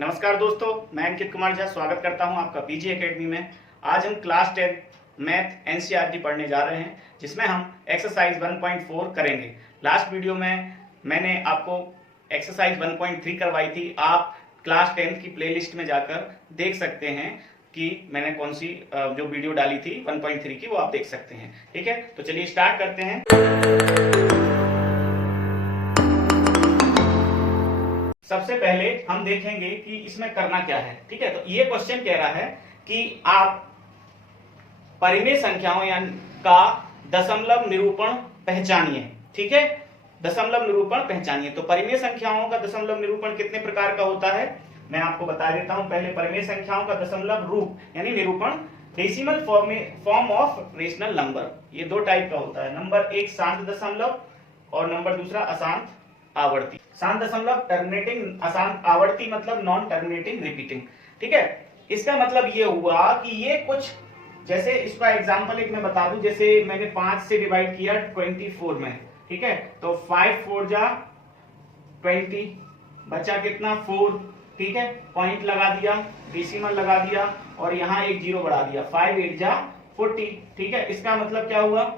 नमस्कार दोस्तों, मैं अंकित कुमार झा स्वागत करता हूं आपका पीजी एकेडमी में। आज हम क्लास 10 मैथ एनसीईआरटी पढ़ने जा रहे हैं, जिसमें हम एक्सरसाइज 1.4 करेंगे। लास्ट वीडियो में मैंने आपको एक्सरसाइज 1.3 करवाई थी। आप क्लास 10 की प्लेलिस्ट में जाकर देख सकते हैं कि मैंने कौन सी जो वीडियो डाली थी 1.3 की, वो आप देख सकते हैं। ठीक है, तो चलिए स्टार्ट करते हैं। सबसे पहले हम देखेंगे कि इसमें करना क्या है। ठीक है, तो ये क्वेश्चन कह रहा है कि आप परिमेय संख्याओं का दशमलव निरूपण पहचानिए। ठीक है, दशमलव निरूपण पहचानिए। तो परिमेय संख्याओं का दशमलव निरूपण कितने प्रकार का होता है, मैं आपको बता देता हूं। पहले परिमेय संख्याओं का दशमलव रूप यानी निरूपण, decimal form of rational number, ये दो टाइप का होता है। नंबर एक शांत दशमलव और नंबर दूसरा अशांत आवर्ती। शांत दशमलव टर्मिनेटिंग, अशांत आवर्ती मतलब नॉन टर्मिनेटिंग रिपीटिंग। ठीक है, इसका मतलब ये हुआ कि ये कुछ, जैसे इसका एग्जांपल एक मैं बता दूं, जैसे मैंने 5 से डिवाइड किया 24 में। ठीक है, तो 5 4 जा 20, बचा कितना 4। ठीक है, पॉइंट लगा दिया, डेसिमल लगा दिया और यहाँ एक जीरो बढ़ा दिया, 5 8 जा 40। ठीक है, इसका मतलब क्या हुआ,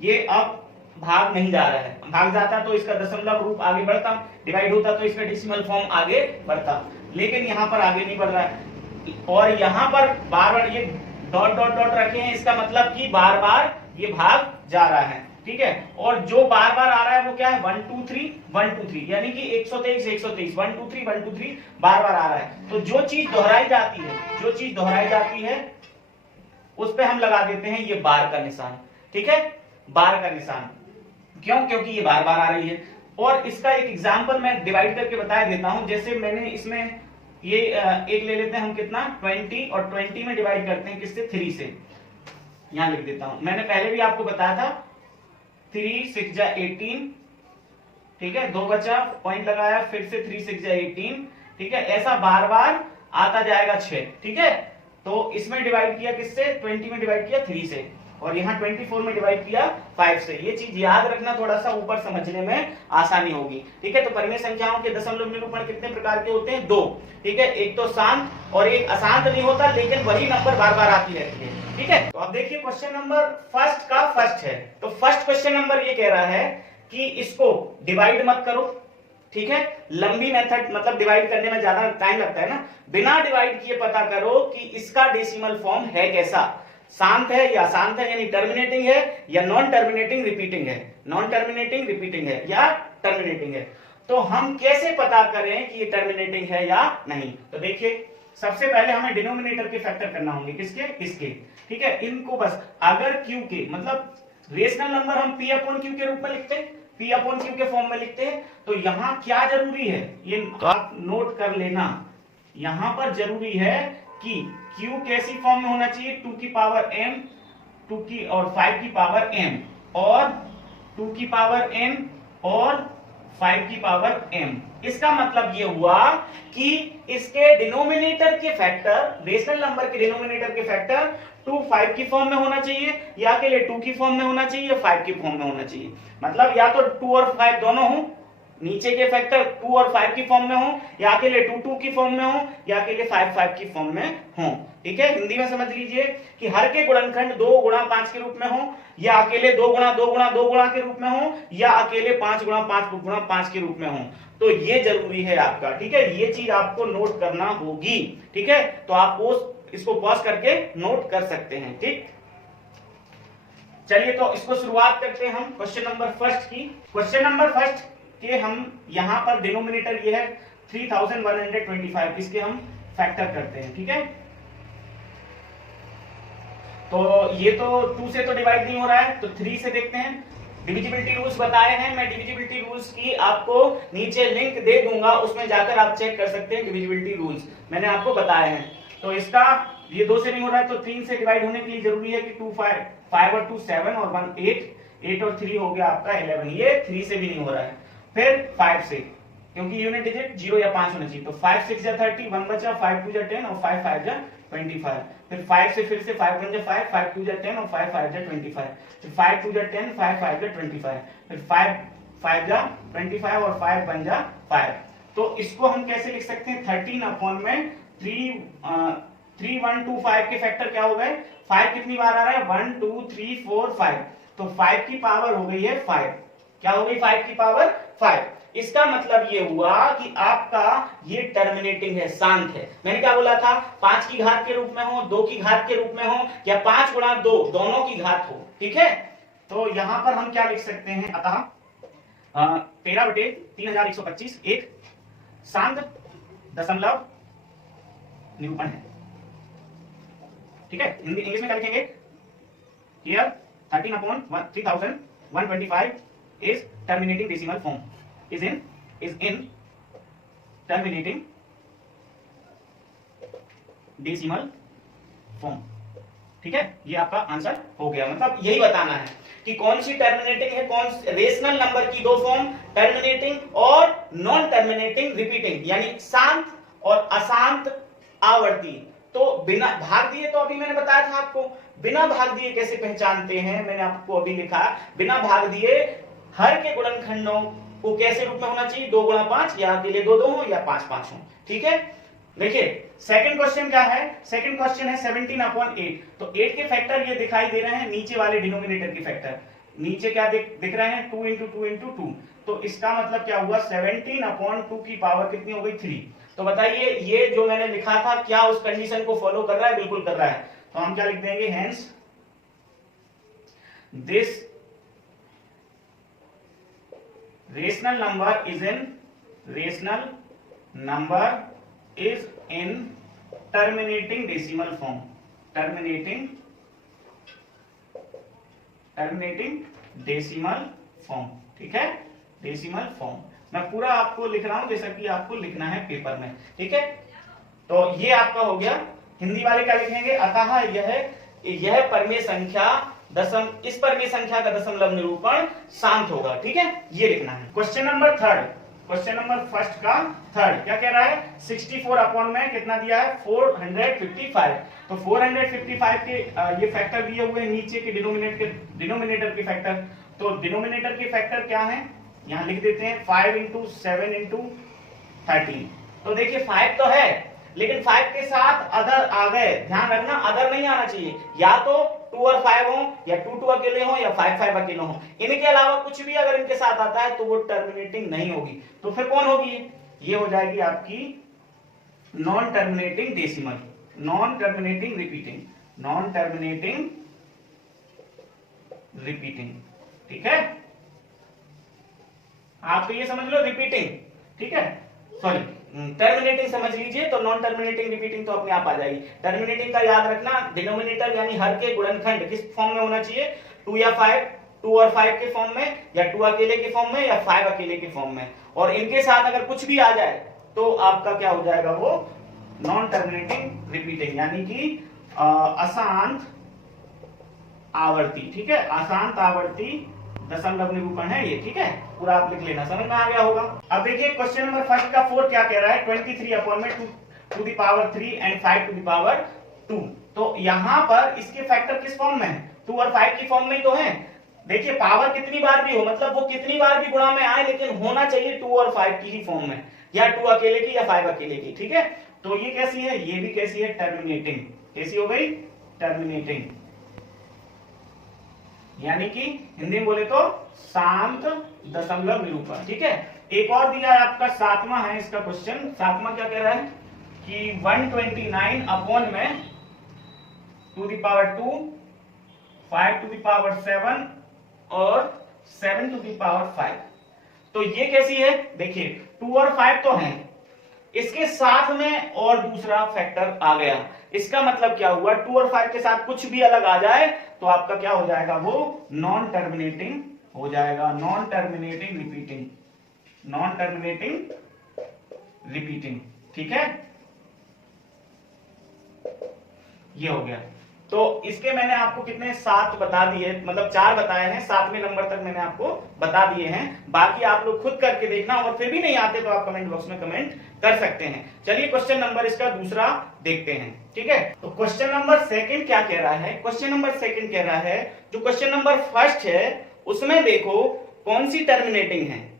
ये अब भाग नहीं जा रहा है। भाग जाता तो इसका दशमलव रूप आगे बढ़ता, डिवाइड होता तो इसका डेसिमल फॉर्म आगे बढ़ता, लेकिन यहाँ पर आगे नहीं बढ़ रहा है। और यहाँ पर बार बार ये डॉट डॉट डॉट रखे हैं, इसका मतलब कि बार बार ये भाग जा रहा है। ठीक है, और जो बार बार आ रहा है वो क्या है, 1 2 3 1 2 3, यानी कि 123 123 1 2 3 1 2 3 बार बार आ रहा है। तो जो चीज दोहराई जाती है, जो चीज दोहराई जाती है उस पे हम लगा देते हैं ये बार का निशान। ठीक है, बार का निशान क्यों, क्योंकि ये बार बार आ रही है। और इसका एक एग्जांपल मैं डिवाइड करके बता देता हूं। जैसे मैंने इसमें ये एक ले लेते हैं हम, कितना 20, और 20 में डिवाइड करते हैं किससे, 3 से। यहां लिख देता हूं, मैंने पहले भी आपको बताया था 3 6 जा 18। ठीक है, 2 बचा, पॉइंट लगाया, फिर से 3 6 जा 18। ठीक है, ऐसा बार बार आता जाएगा 6। ठीक है, तो इसमें डिवाइड किया किससे, 20 में डिवाइड किया 3 से, और यहाँ 24 में डिवाइड किया 5 से। ये चीज याद रखना, थोड़ा सा ऊपर समझने में आसानी होगी। ठीक है, तो परिमेय संख्याओं के दशमलव निरूपण कितने प्रकार के होते हैं, 2। ठीक है, एक तो शांत और एक अशांत नहीं होता, लेकिन वही नंबर बार बार आती रहती है। ठीक है, तो अब देखिए क्वेश्चन नंबर फर्स्ट का फर्स्ट है। तो फर्स्ट क्वेश्चन नंबर ये कह रहा है कि इसको डिवाइड मत करो। ठीक है, लंबी मेथड मतलब डिवाइड करने में ज्यादा टाइम लगता है ना, बिना डिवाइड किए पता करो कि इसका डेसिमल फॉर्म है कैसा, शांत है या अशांत है, यानी टर्मिनेटिंग है या नॉन टर्मिनेटिंग रिपीटिंग है, नॉन टर्मिनेटिंग रिपीटिंग है या टर्मिनेटिंग है। तो हम कैसे पता करें कि ये टर्मिनेटिंग है या नहीं। तो देखिए, सबसे पहले हमें डिनोमिनेटर के फैक्टर करना होंगे, किसके, इसके। ठीक है, इनको बस अगर क्यू के मतलब रेशनल नंबर हम पी अपॉन क्यू के रूप में लिखते हैं, पी अपॉन क्यू के फॉर्म में लिखते हैं, तो यहां क्या जरूरी है ये आप नोट कर लेना। यहां पर जरूरी है कि Q कैसी फॉर्म में होना चाहिए, 2 की पावर m, 2 की और 5 की पावर m, और 2 की पावर n और 5 की पावर m। इसका मतलब ये हुआ कि इसके डिनोमिनेटर के फैक्टर, रेशनल नंबर के डिनोमिनेटर के फैक्टर 2 5 की फॉर्म में होना चाहिए, या अकेले 2 की फॉर्म में होना चाहिए, या 5 की फॉर्म में होना चाहिए। मतलब या तो 2 और 5 दोनों हो, नीचे के फैक्टर 2 और 5 की फॉर्म में हो, या अकेले 2 2 की फॉर्म में हो, या अकेले 5 5 की फॉर्म में हो। ठीक है, हिंदी में समझ लीजिए कि हर के गुणनखंड 2 गुणा 5 के रूप में हो, या अकेले 2 गुणा 2 गुणा 2 गुणा के रूप में हो, या अकेले 5 गुणा 5 गुणा 5 के रूप में हो। तो ये जरूरी है आपका। ठीक है, ये चीज आपको नोट करना होगी। ठीक है, तो आप इसको पॉज करके नोट कर सकते हैं। ठीक, चलिए तो इसको शुरुआत करते हैं हम क्वेश्चन नंबर फर्स्ट की। क्वेश्चन नंबर फर्स्ट के हम यहां पर डिनोमिनेटर ये है 3125, इसके हम फैक्टर करते हैं। ठीक है, तो ये तो 2 से तो डिवाइड नहीं हो रहा है, तो 3 से देखते हैं। डिविजिबिलिटी रूल्स बताए हैं, मैं डिविजिबिलिटी रूल्स की आपको नीचे लिंक दे दूंगा, उसमें जाकर आप चेक कर सकते हैं। डिविजिबिलिटी रूल्स मैंने आपको बताए हैं। तो इसका ये 2 से नहीं हो रहा है, तो 3 से डिवाइड होने के लिए जरूरी है कि 2 5 और 2 7 और 1 8 और 3 हो गया आपका 11। ये 3 से भी नहीं हो रहा है। फिर 5 से, क्योंकि यूनिट डिजिट 0 या 5 होना चाहिए, तो 5 6 जा 30, 1 बचा, 5 2 जा 10 और 5 5 जा 25। फिर 5 से फिर से 5 1 जा 5, 5 2 जा 10 और 5 5 जा 25। फिर 5 2 जा 10, 5 5 जा 25। फिर 5 5 जा 25 और 5 1 जा 5। तो इसको हम कैसे लिख सकते हैं, 13 अपॉन में 3125 के फैक्टर क्या हो गए, 5 कितनी बार आ रहा है, 1 2 3 4 5, तो 5 की पावर हो गई है 5, क्या हो गई 5 की पावर 5। इसका मतलब ये हुआ कि आपका ये टर्मिनेटिंग है, शांत है। मैंने क्या बोला था, 5 की घात के रूप में हो, 2 की घात के रूप में हो, या 5 गुणा 2 दोनों की घात हो, ठीक है। तो यहां पर हम क्या लिख सकते हैं, अतः 13/3125 एक शांत दशमलव निरूपण है, ठीक है। इंग्लिश में क्या लिखेंगे, here 13 upon 3125 is terminating decimal form, is in terminating decimal form, ठीक है। ये आपका आंसर हो गया। मतलब यही बताना है कि कौन सी टर्मिनेटिंग है, कौन रेशनल नंबर की दो फॉर्म, टर्मिनेटिंग और नॉन टर्मिनेटिंग रिपीटिंग, यानी शांत और अशांत आवर्ती। तो बिना भाग दिए, तो अभी मैंने बताया था आपको, बिना भाग दिए कैसे पहचानते हैं, मैंने आपको अभी लिखा, बिना भाग दिए हर के गुणनखंडों को कैसे रूप में होना चाहिए, 2 गुणा 5, या अकेले 2 2 हो या 5 5 हो, ठीक है। देखिए सेकंड क्वेश्चन क्या है, सेकंड क्वेश्चन है 17 अपॉन 8। तो 8 के फैक्टर ये दिखाई दे रहे हैं, नीचे वाले डिनोमिनेटर के फैक्टर नीचे क्या दिख रहे हैं, 2 इंटू 2 इंटू 2। तो इसका मतलब क्या हुआ, 17 अपॉन 2 की पावर कितनी हो गई, 3। तो बताइए ये जो मैंने लिखा था क्या उस कंडीशन को फॉलो कर रहा है, बिल्कुल कर रहा है। तो हम क्या लिख देंगे, hence this rational number is in terminating decimal form, terminating decimal form, ठीक है, डेसिमल फॉर्म। मैं पूरा आपको लिख रहा हूं जैसा कि आपको लिखना है पेपर में, ठीक है। तो ये आपका हो गया। हिंदी वाले क्या लिखेंगे, अतः यह परमेय संख्या इस परमेय संख्या का दशमलव निरूपण शांत होगा, ठीक है, ये लिखना है। Question number third, question number first का थर्ड क्या कह रहा है, 64 अपॉन में कितना दिया है, 455। तो 455 के ये फैक्टर दिए हुए नीचे के डिनोमिनेटर के फैक्टर। तो डिनोमिनेटर के फैक्टर क्या है, यहां लिख देते हैं, 5 इंटू 7 इंटू 13। तो देखिए 5 तो है, लेकिन 5 के साथ अदर आ गए, ध्यान रखना अदर नहीं आना चाहिए, या तो 2 और 5 हो, या 2 2 अकेले हो, या 5 5 अकेले हो। इनके अलावा कुछ भी अगर इनके साथ आता है तो वो टर्मिनेटिंग नहीं होगी। तो फिर कौन होगी, ये हो जाएगी आपकी non terminating decimal, non terminating repeating, non terminating repeating, ठीक है। आप तो ये समझ लो रिपीटिंग, ठीक है, सॉरी टर्मिनेटिंग समझ लीजिए, तो नॉन टर्मिनेटिंग रिपीटिंग तो अपने आप आ जाएगी। टर्मिनेटिंग का याद रखना, डिनोमिनेटर यानी हर के गुणनखंड किस फॉर्म में होना चाहिए, 2 या 5, 2 और 5 के फॉर्म में, या 2 अकेले के फॉर्म में, या 5 अकेले के फॉर्म में। और इनके साथ अगर कुछ भी आ जाए तो आपका क्या हो जाएगा, वो नॉन टर्मिनेटिंग रिपीटिंग, यानी कि अशांत आवर्ती, ठीक है, अशांत आवर्ती दशमलव निरूपण है ये, ठीक है। पूरा आप लिख लेना, समझ में आ गया होगा। अब देखिए क्वेश्चन नंबर फर्स्ट का 4 क्या कह रहा है, 23 अपॉन में 2 to the power 3 and 5 to the power 2। तो यहां पर इसके फैक्टर किस फॉर्म में है, 2 और 5 की फॉर्म में तो है। देखिए पावर कितनी बार भी हो, मतलब वो कितनी बार भी गुणा में आए, लेकिन होना चाहिए 2 और 5 की ही फॉर्म में, या 2 अकेले की या 5 अकेले की, ठीक है। तो ये कैसी है, ये भी कैसी है, टर्मिनेटिंग। कैसी हो गई, टर्मिनेटिंग, यानी कि हिंदी में बोले तो शांत दशमलव निरूपण, ठीक है। एक और दिया है आपका 7वां है इसका क्वेश्चन। 7वां क्या कह रहा है कि 129 अपॉन में 2 the power 2, 5 to the power 7 और 7 टू द पावर 5। तो ये कैसी है, देखिए 2 और 5 तो हैं, इसके साथ में और दूसरा फैक्टर आ गया। इसका मतलब क्या हुआ, 2 और 5 के साथ कुछ भी अलग आ जाए तो आपका क्या हो जाएगा, वो नॉन टर्मिनेटिंग हो जाएगा, non terminating repeating, non terminating repeating, ठीक है। ये हो गया। तो इसके मैंने आपको कितने 7 बता दिए, मतलब 4 बताए हैं, 7वें नंबर तक मैंने आपको बता दिए हैं। बाकी आप लोग खुद करके देखना, और फिर भी नहीं आते तो आप कमेंट बॉक्स में कमेंट कर सकते हैं। चलिए क्वेश्चन नंबर इसका दूसरा देखते हैं, ठीक है। तो क्वेश्चन नंबर सेकंड क्या कह रहा है, क्वेश्चन नंबर सेकंड कह रहा है जो क्वेश्चन नंबर फर्स्ट है उसमें देखो कौन सी टर्मिनेटिंग है,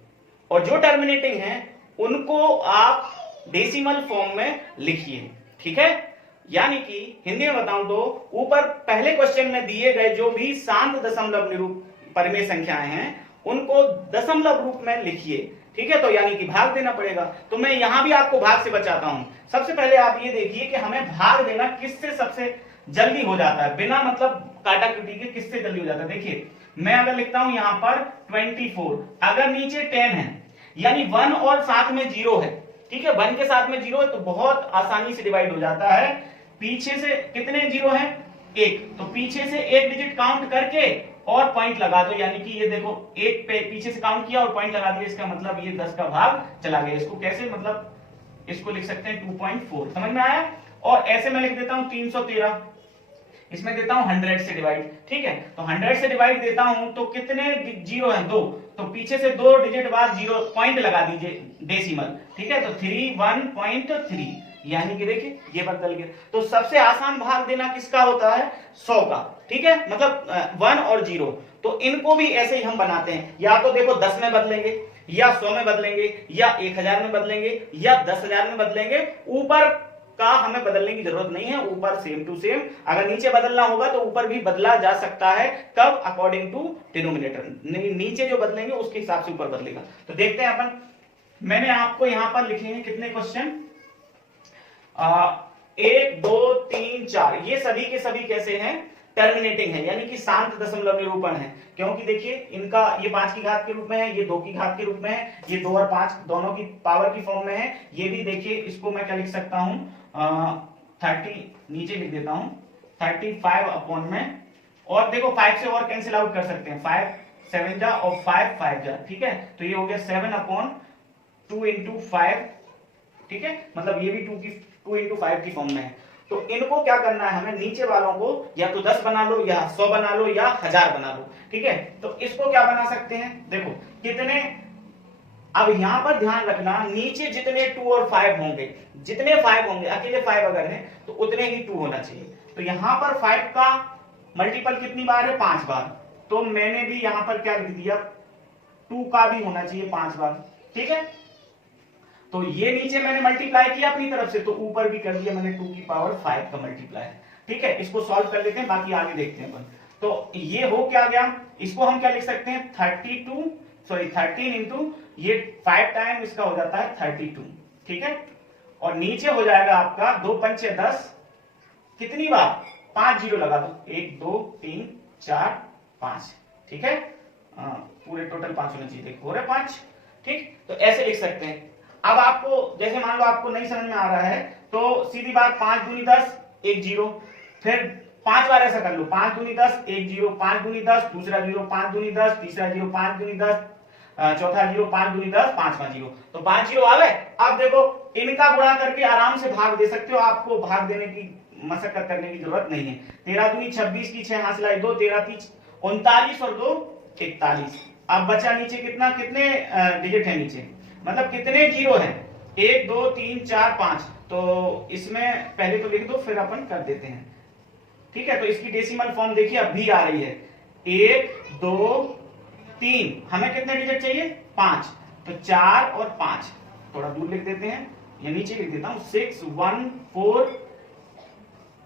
और जो टर्मिनेटिंग है उनको आप डेसिमल फॉर्म में लिखिए, ठीक है। यानी कि हिंदी में बताऊं तो ऊपर पहले क्वेश्चन में दिए गए जो भी शांत दशमलव निरूप परिमेय संख्याएं हैं उनको दशमलव रूप में लिखिए, ठीक है। तो यानी कि भाग देना पड़ेगा। तो मैं यहां भी आपको भाग से बचाता हूं। सबसे पहले आप ये देखिए कि हमें भाग देना किससे सबसे जल्दी हो जाता है, बिना मतलब काटाकुटी के किससे जल्दी हो जाता है। देखिए मैं अगर लिखता हूं यहां पर 24, अगर नीचे 10 है यानी 1 और साथ में 0 है, ठीक है, 1 के साथ में 0 है तो बहुत आसानी से डिवाइड हो जाता है। पीछे से कितने 0 है, 1, तो पीछे से एक डिजिट काउंट करके और पॉइंट लगा दो, यानी कि ये देखो एक पे पीछे से काउंट किया और पॉइंट लगा दिया, इसका मतलब ये 10 का भाग चला गया। इसको कैसे, मतलब इसको लिख सकते हैं 2.4, समझ में आया। और ऐसे मैं लिख देता हूं 313, इसमें देता हूं 100 से डिवाइड, ठीक है। तो 100 से डिवाइड देता हूं तो कितने 0 है, 2, तो पीछे से 2 डिजिट बाद 0 पॉइंट लगा दीजिए डेसिमल, ठीक है। तो 31.3, यानी कि देखिए ये बदल गया। तो सबसे आसान भाग देना किसका होता है, 100 का, ठीक है, मतलब 1 और 0। तो इनको भी ऐसे ही हम बनाते हैं, या तो देखो 10 में बदलेंगे या 100 में बदलेंगे या 1000 में बदलेंगे या 10,000 में बदलेंगे। ऊपर का हमें बदलने की जरूरत नहीं है, ऊपर सेम टू सेम। अगर नीचे बदलना होगा तो ऊपर भी बदला जा सकता है, कब, अकॉर्डिंग टू डिनोमिनेटर, नीचे जो बदलेंगे उसके हिसाब से ऊपर बदलेगा। तो देखते हैं अपन, मैंने आपको यहां पर लिखे हैं कितने क्वेश्चन, 1 2 3 4, ये सभी के सभी कैसे हैं, टर्मिनेटिंग है, यानी कि शांत दशमलव निरूपण है। क्योंकि देखिए इनका ये 5 की घात के रूप में है, ये 2 की घात के रूप में है, ये 2 और 5 दोनों की पावर की फॉर्म में है। ये भी देखिए, इसको मैं क्या लिख सकता हूं, 30 नीचे लिख देता हूं 35 अपॉन में, और देखो 5 से और कैंसिल आउट कर सकते हैं, 5 7 जा और 5 5 जा, ठीक है। तो ये हो गया 7 अपॉन 2 इंटू 5, ठीक है, मतलब ये भी 2 इंटू 5 की फॉर्म में है। तो इनको क्या करना है, हमें नीचे वालों को या तो 10 बना लो या 100 बना लो या 1000 बना लो, ठीक है। तो इसको क्या बना सकते हैं, देखो कितने, अब यहां पर ध्यान रखना, नीचे जितने 2 और 5 होंगे, जितने 5 होंगे, अकेले 5 अगर है तो उतने ही 2 होना चाहिए। तो यहां पर 5 का मल्टीपल कितनी बार है, 5 बार। तो मैंने भी यहां पर क्या लिख दिया, 2 का भी होना चाहिए 5 बार, ठीक है। तो ये नीचे मैंने मल्टीप्लाई किया अपनी तरफ से, तो ऊपर भी कर दिया मैंने 2 की पावर 5 का मल्टीप्लाई, ठीक है। इसको सॉल्व कर लेते हैं, बाकी आगे देखते हैं अपन। तो ये हो क्या गया, इसको हम क्या लिख सकते हैं, 13 इंटू ये 5 टाइम इसका हो जाता है 32, ठीक है। और नीचे हो जाएगा आपका 2 पंचे 10, कितनी बार, 5 0 लगा दो, 1 2 3 4 5, ठीक है। पूरे टोटल 5 होने चाहिए, देखो हो रहे 5, ठीक। तो ऐसे लिख सकते हैं। अब आपको जैसे मान लो आपको नहीं समझ में आ रहा है तो सीधी बात, 5 दूनी 10 1 0, फिर 5 बार ऐसा कर लो, 5 दूनी 10 1 0, 5 दूनी 10 दूसरा 0, 5 दूनी 10 तीसरा 0, 5 दूनी 10 चौथा 0, 5 दूनी 10 पांचवा 0, तो 5 0 आ गए। अब देखो इनका गुणा करके आराम से भाग दे सकते हो, आपको भाग देने की मशक्कत करने की जरूरत नहीं है। 13 दूनी 26 की 6 हाथ लाई 2, 13 30 39 और 2 41। अब बचा नीचे कितना, कितने डिजिट है नीचे, मतलब कितने 0 है, 1 2 3 4 5। तो इसमें पहले तो लिख दो फिर अपन कर देते हैं, ठीक है। तो इसकी डेसिमल फॉर्म देखिए अब भी आ रही है, 1 2 3, हमें कितने डिजिट चाहिए, 5, तो 4 और 5, थोड़ा दूर लिख देते हैं या नीचे लिख देता हूं, 6 1 4,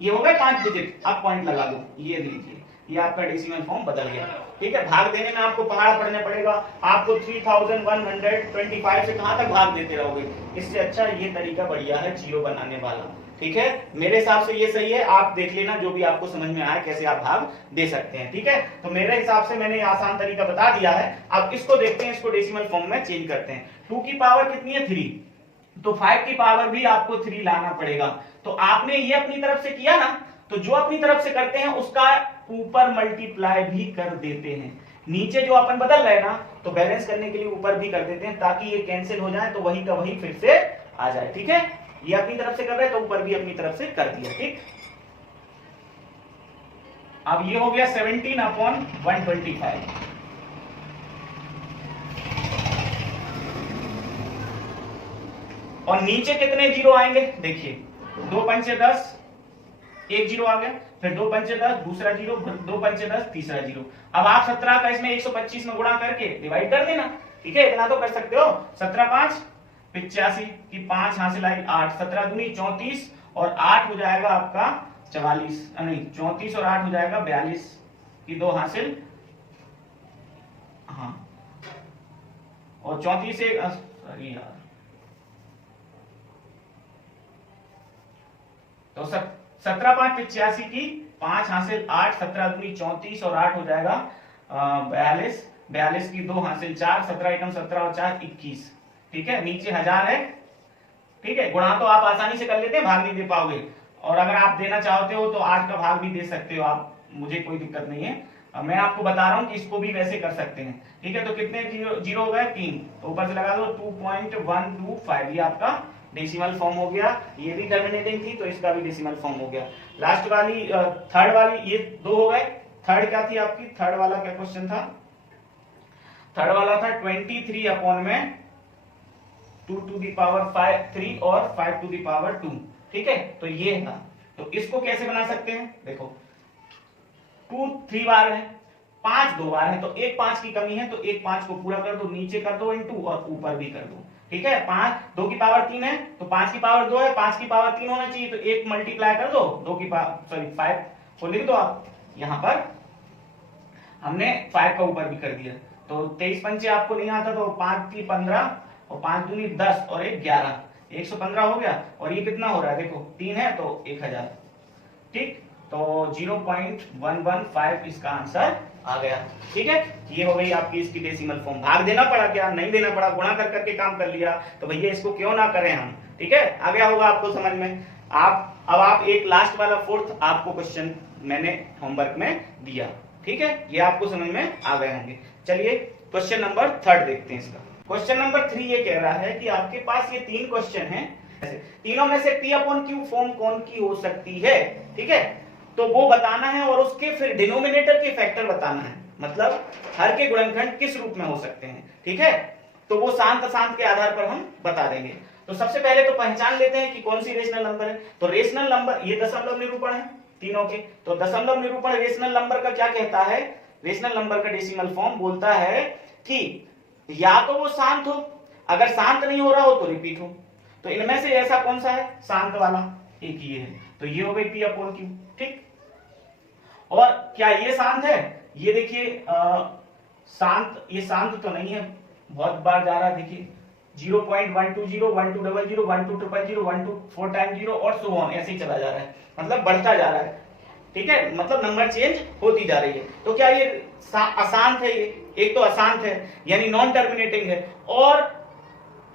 ये हो गए 5 डिजिट। अब पॉइंट लगा दो, ये लीजिए, ये आपका डेसिमल फॉर्म बदल गया, ठीक है। भाग देने में आपको पहाड़ पढ़ने पड़ेगा, आपको 3125 से कहां तक भाग देते रहोगे। इससे अच्छा ये तरीका बढ़िया है, जीरो बनाने वाला, ठीक है। मेरे हिसाब से ये सही है, आप देख लेना जो भी आपको समझ में आए कैसे आप भाग दे सकते हैं, ठीक है। तो मेरे हिसाब से मैंने आसान तरीका बता दिया है। अब इसको देखते हैं, इसको डेसिमल फॉर्म में चेंज करते हैं। 2 की पावर कितनी है, 3, तो 5 की पावर भी आपको 3 लाना पड़ेगा। तो आपने ये अपनी तरफ से किया ना, तो जो अपनी तरफ से करते हैं उसका ऊपर मल्टीप्लाई भी कर देते हैं। नीचे जो अपन बदल रहे ना, तो बैलेंस करने के लिए ऊपर भी कर देते हैं, ताकि ये कैंसिल हो जाए तो वही का वही फिर से आ जाए, ठीक है। ये अपनी तरफ से कर रहे हैं तो ऊपर भी अपनी तरफ से कर दिया, ठीक। अब ये हो गया 17/125, और नीचे कितने 0 आएंगे, देखिए 2 पंचे 10, 1 0 आ गया, फिर 2 पंचे 10 दूसरा 0, 2 पंचे 10 तीसरा 0। अब आप 17 का इसमें 125 में गुणा करके डिवाइड कर देना, ठीक है, इतना तो कर सकते हो। 17 5 85 की 5 हासिल आई 8, 17 दूनी 34 और 8 हो जाएगा आपका 44, नहीं 34 और 8 हो जाएगा 42 की 2 हासिल, हाँ, और 34 से सॉरी यार, तो 17 5 85 की 5 हासिल 8, 17 दूनी 34 और 8 हो जाएगा 42, 42 की 2 हासिल 4, 17 एकम 17 और 4 21, ठीक है, नीचे 1000 है, ठीक है। गुणा तो आप आसानी से कर लेते हैं, भाग नहीं दे पाओगे, और अगर आप देना चाहते हो तो 8 का भाग भी दे सकते हो आप, मुझे कोई दिक्कत नहीं है। मैं आपको बता रहा हूं कि इसको भी वैसे कर सकते हैं, ठीक है। तो कितने जीरो हो गए 3, तो ऊपर से लगा दो 2.125, ये आपका डेसिमल फॉर्म हो गया, ये भी टर्मिनेटिंग थी तो इसका भी डेसिमल फॉर्म हो गया। लास्ट वाली थर्ड वाली, ये 2 हो गए। थर्ड क्या थी आपकी, थर्ड वाला क्या क्वेश्चन था, थर्ड वाला था 23 अपॉन में 2 टू दी पावर 3 और 5 टू दी पावर 2, ठीक है। तो ये था, तो इसको कैसे बना सकते हैं, देखो 2 3 बार है, 5 2 बार है, तो एक 5 की कमी है तो एक 5 को पूरा कर दो, नीचे कर दो इनटू और ऊपर भी कर दो, ठीक है। 5 2 की पावर 3 है तो 5 की पावर 2 है, 5 की पावर 3 होना चाहिए, तो एक मल्टीप्लाई कर दो, 2 की पावर सॉरी 5 को लिख दो आप, यहां पर हमने 5 का ऊपर भी कर दिया, तो 23 पंचे आपको नहीं आता तो 5 की 15 और 5 दूनी 10 और 1 11, 115 हो गया। और ये कितना हो रहा है, देखो 3 है तो 1000, ठीक, तो 0.115 इसका आंसर आ गया, ठीक है। ये हो गई आपकी इसकी डेसिमल फॉर्म। भाग देना पड़ा क्या, नहीं देना पड़ा, गुणा कर करके काम कर लिया, तो भैया इसको क्यों ना करें हम, ठीक है। आ गया होगा आपको समझ में। अब आप एक लास्ट वाला फोर्थ आपको क्वेश्चन मैंने होमवर्क में दिया, ठीक है, ये आपको समझ में आ गए होंगे। चलिए क्वेश्चन नंबर 3 देखते हैं। इसका क्वेश्चन नंबर 3 ये कह रहा है कि आपके पास ये 3 क्वेश्चन हैं, तीनों में से P अपॉन Q फॉर्म कौन की हो सकती है, ठीक है, तो वो बताना है और उसके फिर डिनोमिनेटर के फैक्टर बताना है, मतलब हर के गुणनखंड किस रूप में हो सकते हैं, ठीक है। तो वो शांत अशांत के आधार पर हम बता देंगे। तो सबसे पहले तो पहचान लेते हैं कि कौन सी रेशनल नंबर है। तो रेशनल नंबर, ये दशमलव निरूपण है तीनों के, तो दशमलव निरूपण रेशनल नंबर का क्या कहता है, रेशनल नंबर का डेसिमल फॉर्म बोलता है कि या तो वो शांत हो, अगर शांत नहीं हो रहा हो तो रिपीट हो, तो इनमें से ऐसा कौन सा है, शांत वाला, एक ये है, तो ये हो गई P अपॉन Q, ठीक। और क्या ये शांत है, ये देखिए शांत, ये शांत तो नहीं है, बहुत बार जा रहा है, देखिए 0.120 1200 12000 124 टाइम 0 और सो ऑन, ऐसे ही चला जा रहा है, मतलब बढ़ता जा रहा है, ठीक है, मतलब नंबर चेंज होती जा रही है। तो क्या ये अशांत है, ये एक तो अशांत है यानी नॉन टर्मिनेटिंग है, और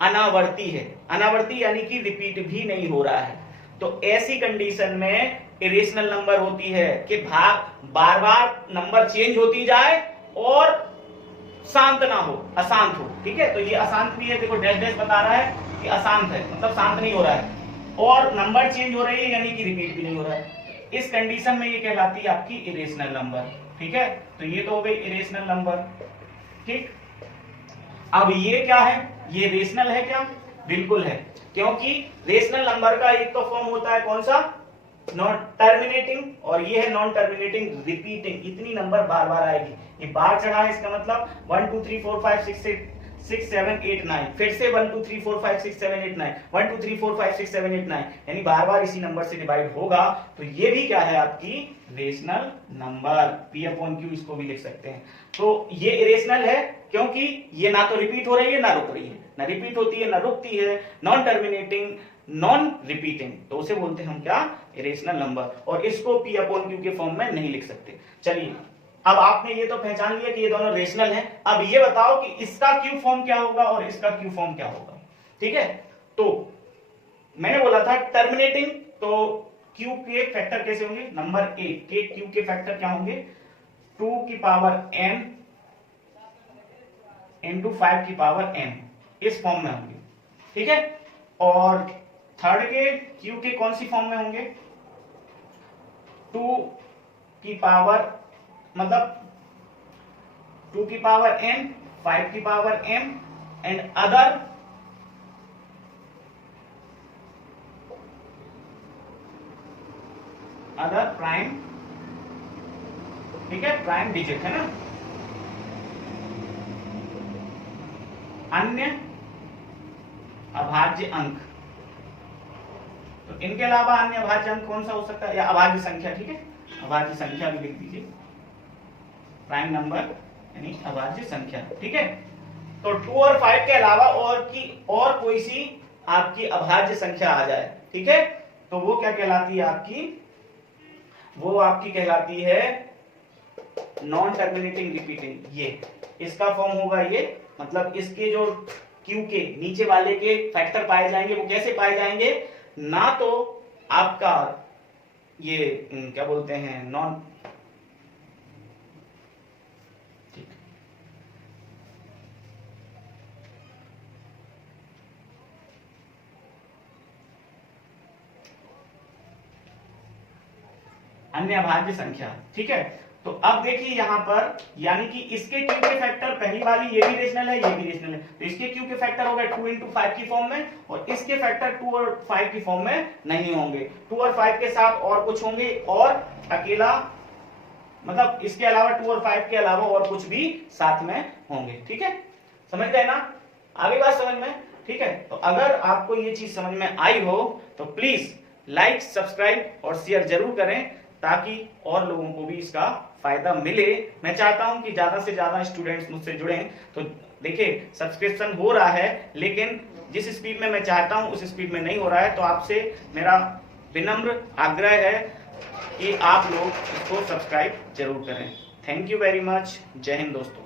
अनावर्ती है, अनावर्ती यानी कि रिपीट भी नहीं हो रहा है। तो ऐसी कंडीशन में इरेशनल नंबर होती है कि भाग बार बार नंबर चेंज होती जाए और शांत ना हो, अशांत हो, ठीक है। तो ये अशांत भी है, देखो डैश डैश बता रहा है कि अशांत है, मतलब शांत नहीं हो रहा है, और नंबर चेंज हो रही है यानी कि रिपीट भी नहीं हो रहा है। इस कंडीशन में ये कहलाती है आपकी इरेशनल नंबर, ठीक है। तो ये तो हो गई इरेशनल नंबर, ठीक। अब ये क्या है, ये रेशनल है क्या, बिल्कुल है, क्योंकि रेशनल नंबर का एक तो फॉर्म होता है कौन सा, नॉन टर्मिनेटिंग, और ये है नॉन टर्मिनेटिंग रिपीटिंग, इतनी नंबर बार बार आएगी, ये बार चढ़ा है, इसका मतलब 1 2 3 4 5 6 7 8 9, फिर से 1 2 3 4 5 6 7 8 9, 1 2 3 4 5 6 7 8 9, यानी बार बार इसी नंबर से डिवाइड होगा, तो ये भी क्या है आपकी rational number, P upon Q इसको भी लिख सकते हैं। तो ये इरेशनल है क्योंकि ये ना तो रिपीट हो रही है ना रुक रही है, ना रिपीट होती है ना रुकती है, नॉन टर्मिनेटिंग नॉन रिपीटिंग, तो उसे बोलते हैं हम क्या, इरेशनल नंबर, और इसको P अपॉन Q के फॉर्म में नहीं लिख सकते। चलिए अब आपने ये तो पहचान लिया कि ये दोनों रेशनल हैं, अब ये बताओ कि इसका Q फॉर्म क्या होगा और इसका Q फॉर्म क्या होगा, ठीक है। तो मैंने बोला था टर्मिनेटिंग, तो Q के फैक्टर कैसे होंगे, नंबर ए के Q के फैक्टर क्या होंगे, 2 की पावर n इंटू 5 की पावर n, इस फॉर्म में होंगे, ठीक है। और थर्ड के Q के कौन सी फॉर्म में होंगे, 2 की पावर मतलब 2 की पावर n 5 की power m and other prime, ठीक है, प्राइम डिजिट है ना, अन्य अभाज्य अंक। तो इनके अलावा अन्य अभाज्य अंक कौन सा हो सकता है, या अभाज्य संख्या, ठीक है, अभाज्य संख्या भी लिख दीजिए, प्राइम नंबर यानी अभाज्य संख्या, ठीक है। तो 2 और 5 के अलावा और कोई सी आपकी अभाज्य संख्या आ जाए, ठीक है, तो वो क्या कहलाती है आपकी, वो आपकी कहलाती है नॉन टर्मिनेटिंग रिपीटिंग। ये इसका फॉर्म होगा ये, मतलब इसके जो क्यू के नीचे वाले के फैक्टर पाए जाएंगे, वो कैसे पाए जाएंगे, ना तो आपका ये क्या बोलते हैं नॉन, अन्य अभाज्य संख्या, ठीक है। तो अब देखिए यहां पर, यानी कि इसके क्यू के फैक्टर, पहली वाली ये भी रेशनल है, ये भी रेशनल है, तो इसके क्यू के फैक्टर हो गए 2 into 5 की फॉर्म में, और इसके फैक्टर 2 और 5 की फॉर्म में नहीं होंगे। 2 और 5 के साथ और कुछ होंगे, और अकेला, मतलब इसके अलावा 2 और 5 के अलावा और कुछ भी साथ में होंगे, ठीक है, समझ गए ना, आगे बात समझ में, ठीक है। तो अगर आपको ये चीज समझ में आई हो तो प्लीज लाइक, सब्सक्राइब और शेयर जरूर करें, ताकि और लोगों को भी इसका फायदा मिले। मैं चाहता हूं कि ज्यादा से ज्यादा स्टूडेंट्स मुझसे जुड़ें। तो देखिए सब्सक्रिप्शन हो रहा है, लेकिन जिस स्पीड में मैं चाहता हूं उस स्पीड में नहीं हो रहा है, तो आपसे मेरा विनम्र आग्रह है कि आप लोग इसको सब्सक्राइब जरूर करें। Thank you very much. जय हिंद दोस्तों।